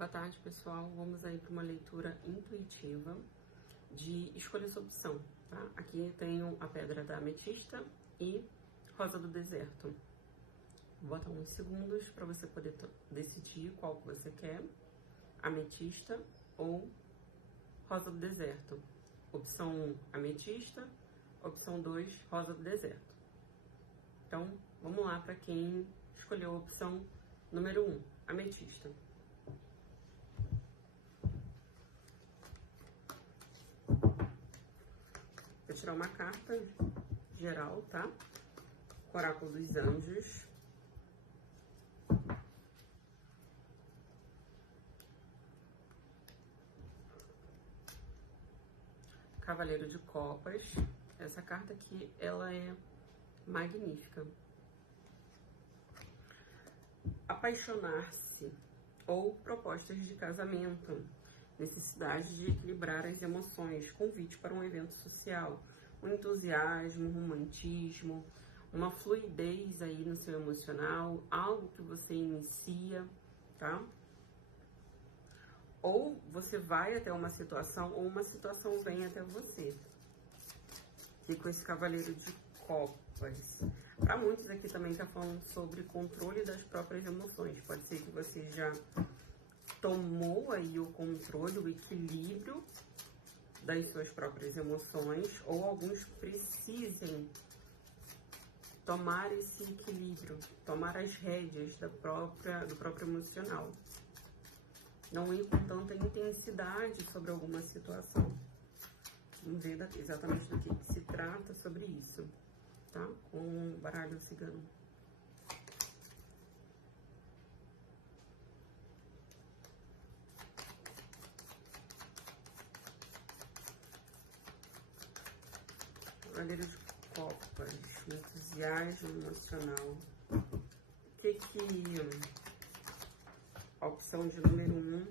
Boa tarde, pessoal. Vamos aí para uma leitura intuitiva de escolha sua opção, tá? Aqui eu tenho a pedra da ametista e rosa do deserto. Vou botar uns segundos para você poder decidir qual que você quer, ametista ou rosa do deserto. Opção 1, ametista. Opção 2, rosa do deserto. Então, vamos lá para quem escolheu a opção número 1, ametista. Vou tirar uma carta geral, tá? Oráculo dos Anjos. Cavaleiro de Copas. Essa carta aqui, ela é magnífica. Apaixonar-se ou propostas de casamento. Necessidade de equilibrar as emoções, convite para um evento social, um entusiasmo, um romantismo, uma fluidez aí no seu emocional, algo que você inicia, tá? Ou você vai até uma situação, ou uma situação vem até você. Aqui com esse Cavaleiro de Copas. Para muitos aqui também tá falando sobre controle das próprias emoções. Pode ser que você já tomou aí o controle, o equilíbrio das suas próprias emoções, ou alguns precisem tomar esse equilíbrio, tomar as rédeas do próprio emocional. Não ir com tanta intensidade sobre alguma situação. Vamos ver exatamente do que se trata sobre isso, tá? Com o baralho cigano. Cavaleiro de Copas, entusiasmo emocional. O que a opção de número 1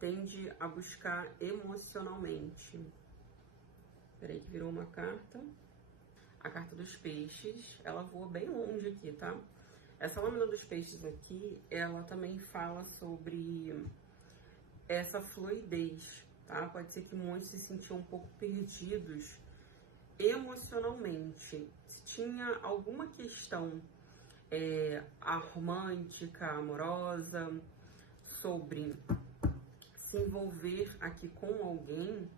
tende a buscar emocionalmente? Peraí que virou uma carta. A carta dos peixes, ela voa bem longe aqui, tá? Essa lâmina dos peixes aqui, ela também fala sobre essa fluidez, tá? Pode ser que muitos se sentiam um pouco perdidos emocionalmente. Se tinha alguma questão romântica, amorosa, sobre se envolver aqui com alguém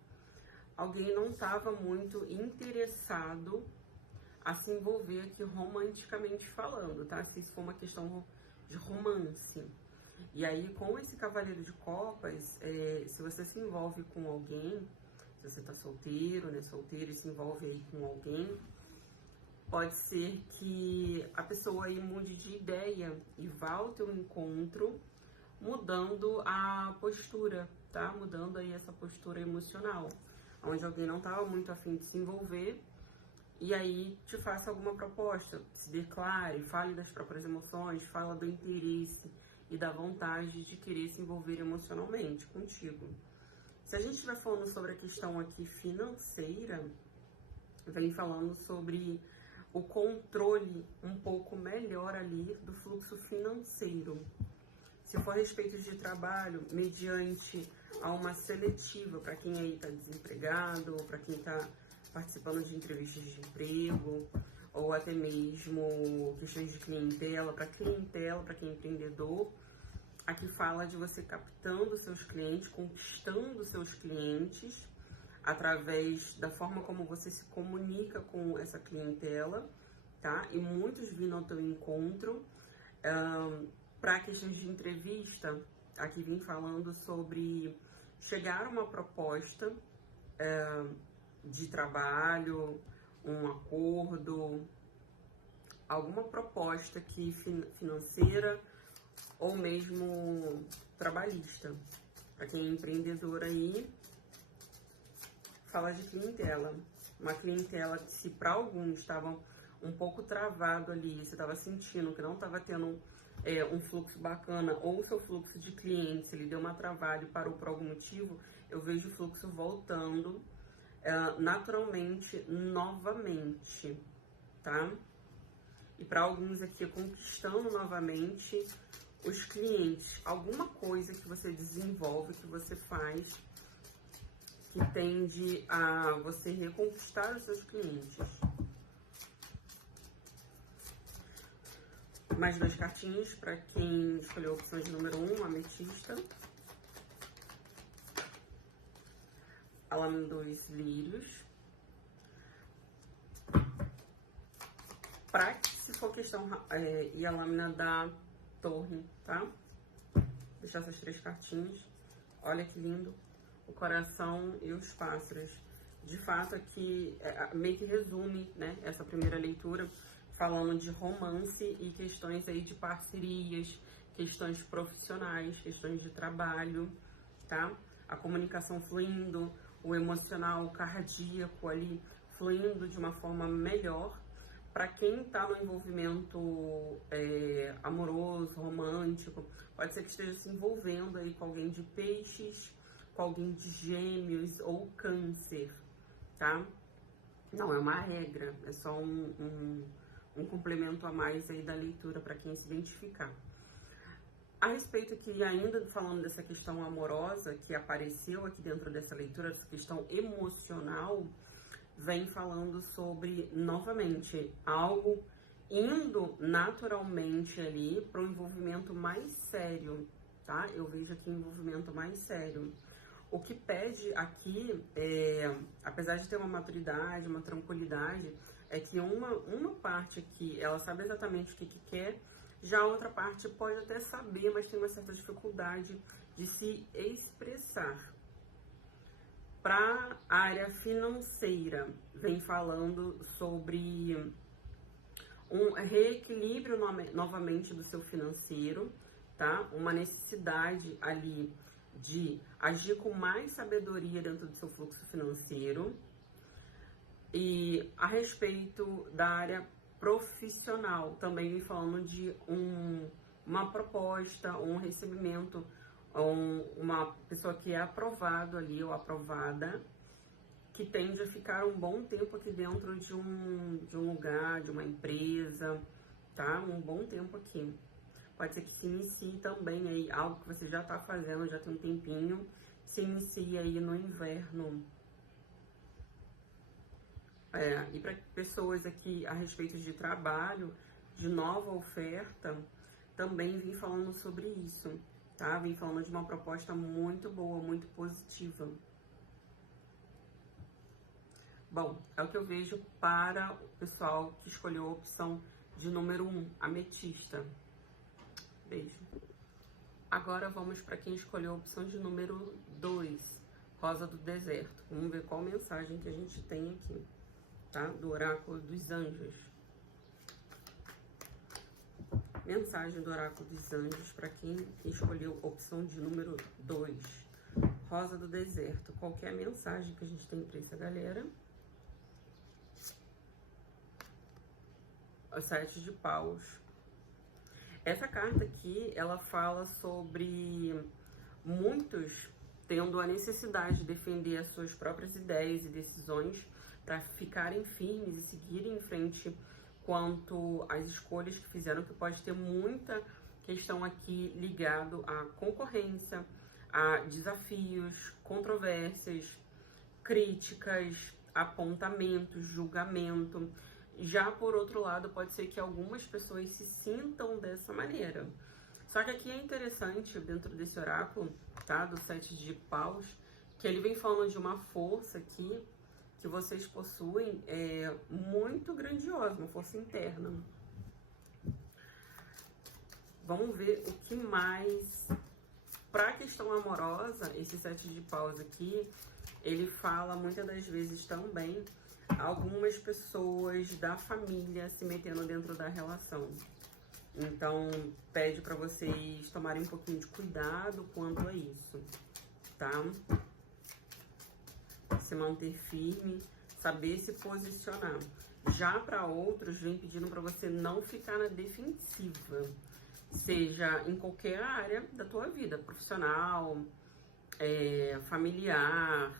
não estava muito interessado a se envolver aqui romanticamente falando, tá? Se isso for uma questão de romance. E aí, com esse Cavaleiro de Copas, se você se envolve com alguém, se você tá solteiro, né, solteiro e se envolve aí com alguém, pode ser que a pessoa aí mude de ideia e vá ao teu encontro mudando a postura, tá? Mudando aí essa postura emocional, onde alguém não tava muito afim de se envolver, e aí te faça alguma proposta, se declare, fale das próprias emoções, fala do interesse e da vontade de querer se envolver emocionalmente contigo. Se a gente estiver falando sobre a questão aqui financeira, vem falando sobre o controle um pouco melhor ali do fluxo financeiro. Se for a respeito de trabalho, mediante a uma seletiva para quem aí está desempregado, ou para quem está participando de entrevistas de emprego, ou até mesmo questões de clientela, para quem é empreendedor. Aqui fala de você captando seus clientes, conquistando seus clientes, através da forma como você se comunica com essa clientela, tá? E muitos vindo ao teu encontro. Para questões de entrevista, aqui vem falando sobre chegar a uma proposta de trabalho, um acordo, alguma proposta aqui financeira ou mesmo trabalhista. Para quem é empreendedor aí, fala de clientela. Uma clientela que, se para alguns estavam um pouco travado ali, você estava sentindo que não estava tendo um fluxo bacana, ou o seu fluxo de clientes, ele deu uma travada e parou por algum motivo, eu vejo o fluxo voltando naturalmente, novamente, tá? E para alguns aqui, conquistando novamente Os clientes, alguma coisa que você desenvolve, que você faz, que tende a você reconquistar os seus clientes. Mais 2 cartinhas para quem escolheu a opção de número 1, ametista. A lâmina dos lírios. Para que, se for questão, e a lâmina da torre, tá? Vou deixar essas 3 cartinhas. Olha que lindo. O coração e os pássaros. De fato, aqui meio que resume, né, essa primeira leitura, falando de romance e questões aí de parcerias, questões profissionais, questões de trabalho, tá? A comunicação fluindo, o emocional, o cardíaco ali fluindo de uma forma melhor. Para quem está no envolvimento amoroso, romântico, pode ser que esteja se envolvendo aí com alguém de peixes, com alguém de gêmeos ou câncer, tá? Não é uma regra, é só um complemento a mais aí da leitura para quem se identificar. A respeito aqui, ainda falando dessa questão amorosa que apareceu aqui dentro dessa leitura, essa questão emocional, vem falando sobre, novamente, algo indo naturalmente ali para o envolvimento mais sério, tá? Eu vejo aqui envolvimento mais sério. O que pede aqui, apesar de ter uma maturidade, uma tranquilidade, é que uma parte aqui, ela sabe exatamente o que quer, já a outra parte pode até saber, mas tem uma certa dificuldade de se expressar. Para a área financeira, vem falando sobre um reequilíbrio novamente do seu financeiro, tá? Uma necessidade ali de agir com mais sabedoria dentro do seu fluxo financeiro. E a respeito da área profissional, também vem falando de uma proposta, um recebimento, uma pessoa que é aprovado ali ou aprovada, que tende a ficar um bom tempo aqui dentro de um lugar, de uma empresa, tá? Um bom tempo aqui. Pode ser que se inicie também aí algo que você já está fazendo, já tem um tempinho, se inicie aí no inverno. E para pessoas aqui a respeito de trabalho, de nova oferta, também vim falando sobre isso, tá? Vim falando de uma proposta muito boa, muito positiva. Bom, é o que eu vejo para o pessoal que escolheu a opção de número 1, ametista. Beijo. Agora vamos para quem escolheu a opção de número 2, rosa do deserto. Vamos ver qual mensagem que a gente tem aqui, tá? Do oráculo dos anjos. Mensagem do oráculo dos anjos para quem escolheu a opção de número 2, rosa do deserto. Qual que é a mensagem que a gente tem para essa galera? O 7 de paus. Essa carta aqui, ela fala sobre muitos tendo a necessidade de defender as suas próprias ideias e decisões para ficarem firmes e seguirem em frente quanto às escolhas que fizeram, que pode ter muita questão aqui ligado à concorrência, a desafios, controvérsias, críticas, apontamentos, julgamento. Já por outro lado, pode ser que algumas pessoas se sintam dessa maneira. Só que aqui é interessante, dentro desse oráculo, tá, do 7 de paus, que ele vem falando de uma força aqui que vocês possuem muito grandiosa, uma força interna. Vamos ver o que mais. Para a questão amorosa, esse 7 de paus aqui, ele fala muitas das vezes também algumas pessoas da família se metendo dentro da relação. Então, pede para vocês tomarem um pouquinho de cuidado quanto a isso, tá? Se manter firme, saber se posicionar. Já para outros, vem pedindo para você não ficar na defensiva, seja em qualquer área da tua vida, profissional, familiar,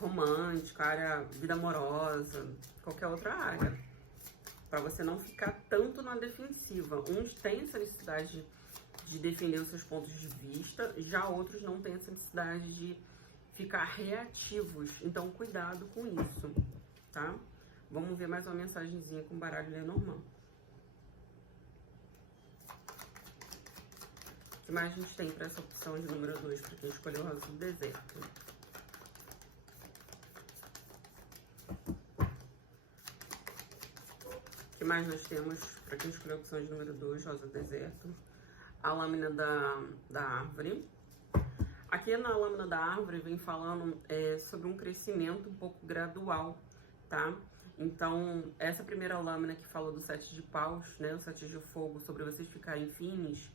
romântica, área, vida amorosa, qualquer outra área. Para você não ficar tanto na defensiva. Uns têm essa necessidade de defender os seus pontos de vista, já outros não têm essa necessidade de ficar reativos. Então, cuidado com isso, tá? Vamos ver mais uma mensagenzinha com baralho Lenormand. O que mais a gente tem para essa opção de número 2, para quem escolheu o Rosa do Deserto? O que mais nós temos para quem escolheu a opção de número 2, Rosa do Deserto? A lâmina da árvore. Aqui na lâmina da árvore vem falando sobre um crescimento um pouco gradual, tá? Então, essa primeira lâmina que falou do 7 de paus, né? O 7 de fogo, sobre vocês ficarem firmes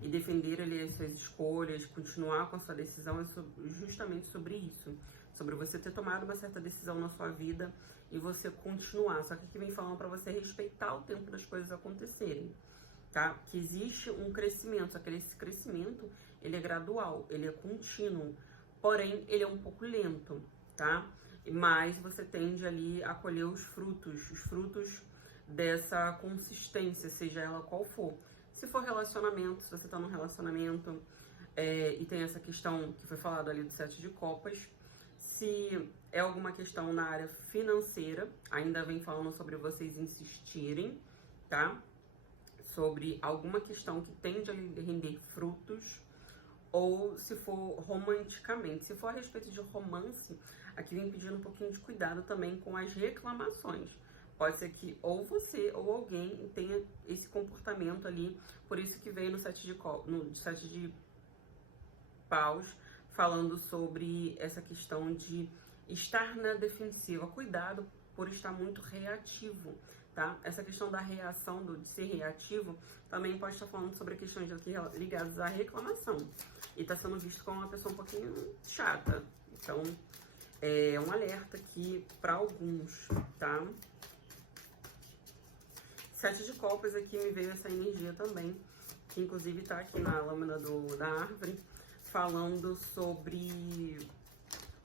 e defender ali as suas escolhas, continuar com a sua decisão, é justamente sobre isso. Sobre você ter tomado uma certa decisão na sua vida e você continuar. Só que aqui vem falando para você respeitar o tempo das coisas acontecerem, tá? Que existe um crescimento, só que esse crescimento, ele é gradual, ele é contínuo, porém, ele é um pouco lento, tá? Mas você tende ali a colher os frutos dessa consistência, seja ela qual for. Se for relacionamento, se você tá num relacionamento e tem essa questão que foi falado ali do 7 de copas, se é alguma questão na área financeira, ainda vem falando sobre vocês insistirem, tá? Sobre alguma questão que tende a render frutos, ou se for romanticamente. Se for a respeito de romance, aqui vem pedindo um pouquinho de cuidado também com as reclamações. Pode ser que ou você ou alguém tenha esse comportamento ali, por isso que veio no 7 de paus, falando sobre essa questão de estar na defensiva. Cuidado por estar muito reativo, tá? Essa questão da reação, de ser reativo, também pode estar falando sobre questões aqui ligadas à reclamação. E tá sendo visto como uma pessoa um pouquinho chata. Então, é um alerta aqui para alguns, tá? 7 de copas aqui me veio essa energia também, que inclusive tá aqui na lâmina da árvore, falando sobre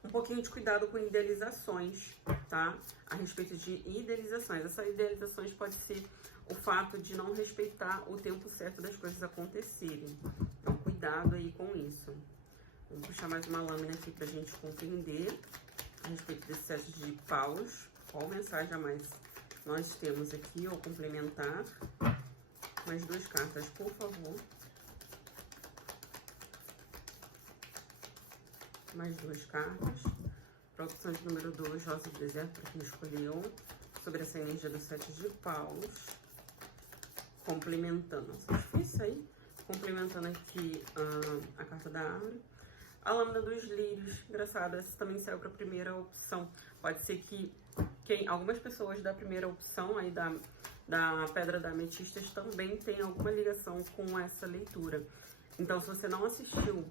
um pouquinho de cuidado com idealizações, tá? A respeito de idealizações. Essas idealizações pode ser o fato de não respeitar o tempo certo das coisas acontecerem. Então, cuidado aí com isso. Vamos puxar mais uma lâmina aqui pra gente compreender a respeito desse 7 de paus. Qual mensagem a mais nós temos aqui, ou complementar? Mais 2 cartas, por favor. Mais 2 cartas. Para a opção de número 2, Rosa do Deserto, para quem escolheu. Sobre essa energia do 7 de paus. Complementando. Foi isso aí. Complementando aqui a carta da árvore. A lâmina dos lírios. Engraçado, essa também saiu para a primeira opção. Pode ser que algumas pessoas da primeira opção, aí da pedra da ametista, também tenham alguma ligação com essa leitura. Então, se você não assistiu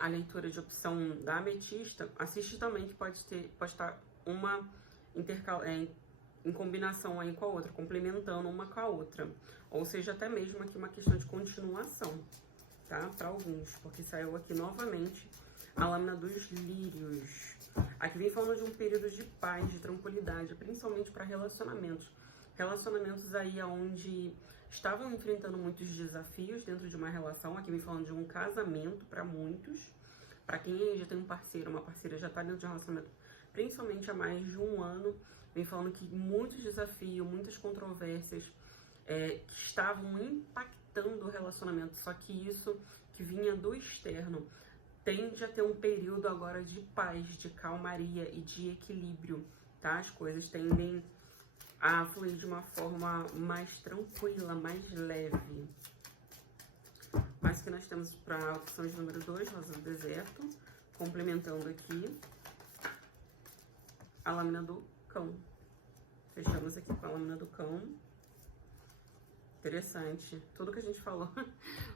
a leitura de opção da ametista, assiste também, que pode estar uma em combinação aí com a outra, complementando uma com a outra. Ou seja, até mesmo aqui uma questão de continuação, tá? Para alguns, porque saiu aqui novamente a lâmina dos lírios. Aqui vem falando de um período de paz, de tranquilidade, principalmente para relacionamentos. Relacionamentos aí onde estavam enfrentando muitos desafios dentro de uma relação. Aqui vem falando de um casamento para muitos. Para quem já tem um parceiro, uma parceira, já está dentro de um relacionamento, principalmente há mais de um ano, vem falando que muitos desafios, muitas controvérsias que estavam impactando o relacionamento. Só que isso que vinha do externo tende a ter um período agora de paz, de calmaria e de equilíbrio, tá? As coisas tendem a fluir de uma forma mais tranquila, mais leve. Mas que nós temos para a opção de número 2, Rosa do Deserto, complementando aqui a lâmina do cão. Fechamos aqui com a lâmina do cão. Interessante. Tudo que a gente falou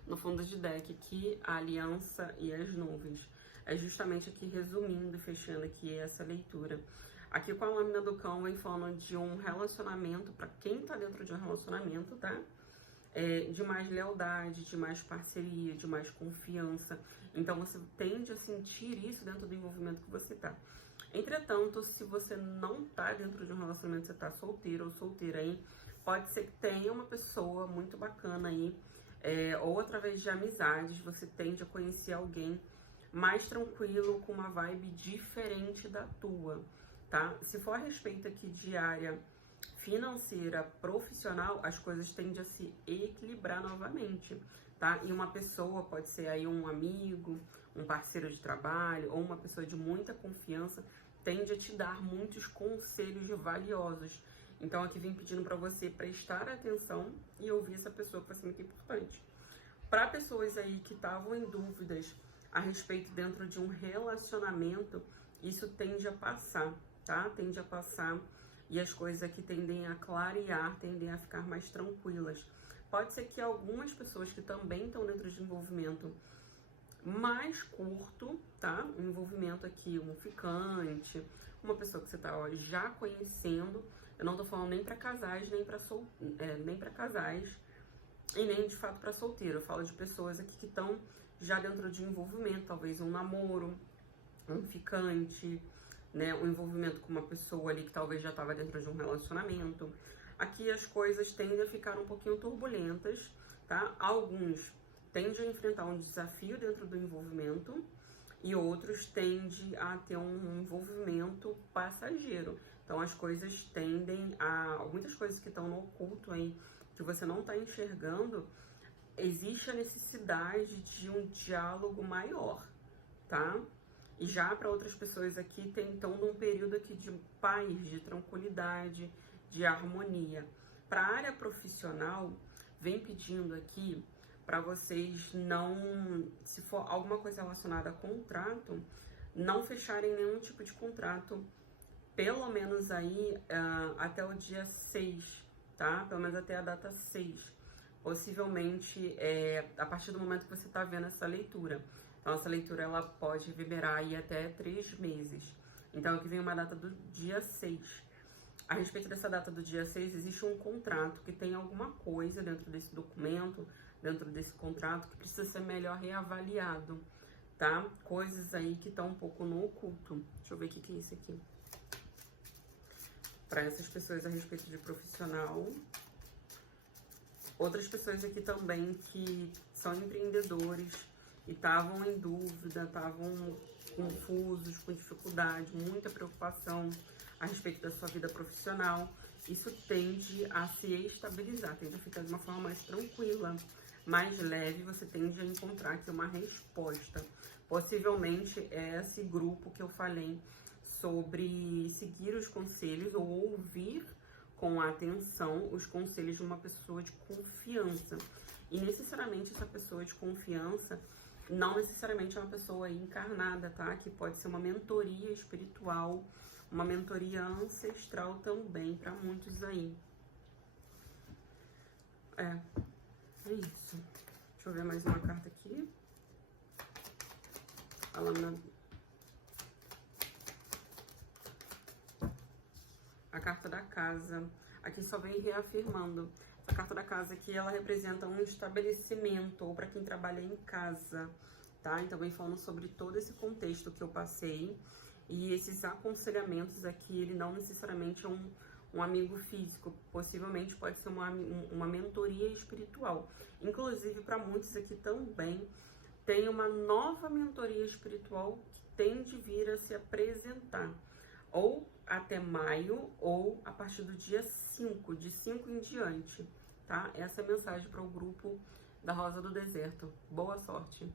no fundo de deck aqui, a aliança e as nuvens. É justamente aqui resumindo e fechando aqui essa leitura. Aqui com a lâmina do cão vem falando de um relacionamento, para quem tá dentro de um relacionamento, tá? De mais lealdade, de mais parceria, de mais confiança. Então você tende a sentir isso dentro do envolvimento que você tá. Entretanto, se você não tá dentro de um relacionamento, você tá solteiro ou solteira aí, pode ser que tenha uma pessoa muito bacana aí ou através de amizades, você tende a conhecer alguém mais tranquilo, com uma vibe diferente da tua, tá? Se for a respeito aqui de área financeira, profissional, as coisas tendem a se equilibrar novamente, tá? E uma pessoa pode ser aí um amigo, um parceiro de trabalho ou uma pessoa de muita confiança, tende a te dar muitos conselhos valiosos. Então aqui vem pedindo para você prestar atenção e ouvir essa pessoa, que vai ser muito importante. Para pessoas aí que estavam em dúvidas a respeito dentro de um relacionamento, isso tende a passar, tá? Tende a passar e as coisas aqui tendem a clarear, tendem a ficar mais tranquilas. Pode ser que algumas pessoas que também estão dentro de envolvimento mais curto, tá? Um envolvimento aqui, um ficante, uma pessoa que você tá já conhecendo. Eu não tô falando nem para casais, nem para casais e nem de fato para solteiro. Eu falo de pessoas aqui que estão já dentro de um envolvimento, talvez um namoro, um ficante, né? Um envolvimento com uma pessoa ali que talvez já estava dentro de um relacionamento. Aqui as coisas tendem a ficar um pouquinho turbulentas, tá? Alguns tendem a enfrentar um desafio dentro do envolvimento e outros tendem a ter um envolvimento passageiro. Então as coisas tendem a... muitas coisas que estão no oculto aí, que você não está enxergando, existe a necessidade de um diálogo maior, tá? E já para outras pessoas aqui, estão num período aqui de paz, de tranquilidade, de harmonia. Para a área profissional, vem pedindo aqui para vocês não, se for alguma coisa relacionada a contrato, não fecharem nenhum tipo de contrato, pelo menos aí até o dia 6, tá? Pelo menos até a data 6. Possivelmente a partir do momento que você está vendo essa leitura. Então, essa leitura ela pode reverberar aí até 3 meses. Então, aqui vem uma data do dia 6. A respeito dessa data do dia 6, existe um contrato que tem alguma coisa dentro desse documento, dentro desse contrato, que precisa ser melhor reavaliado, tá? Coisas aí que estão um pouco no oculto. Deixa eu ver o que é isso aqui. Para essas pessoas a respeito de profissional. Outras pessoas aqui também que são empreendedores e estavam em dúvida, estavam confusos, com dificuldade, muita preocupação a respeito da sua vida profissional. Isso tende a se estabilizar, tende a ficar de uma forma mais tranquila, mais leve. Você tende a encontrar aqui uma resposta. Possivelmente é esse grupo que eu falei sobre seguir os conselhos ou ouvir com atenção os conselhos de uma pessoa de confiança. E necessariamente essa pessoa de confiança não necessariamente é uma pessoa encarnada, tá? Que pode ser uma mentoria espiritual, uma mentoria ancestral também, para muitos aí. É isso. Deixa eu ver mais uma carta aqui. Falando a carta da casa. Aqui só vem reafirmando. Essa carta da casa aqui, ela representa um estabelecimento, ou para quem trabalha em casa, tá? Então vem falando sobre todo esse contexto que eu passei. E esses aconselhamentos aqui, ele não necessariamente é um amigo físico, possivelmente pode ser uma mentoria espiritual. Inclusive, para muitos aqui também, tem uma nova mentoria espiritual que tem de vir a se apresentar. Ou até maio, ou a partir do dia 5, de 5 em diante, tá? Essa é a mensagem para o grupo da Rosa do Deserto. Boa sorte!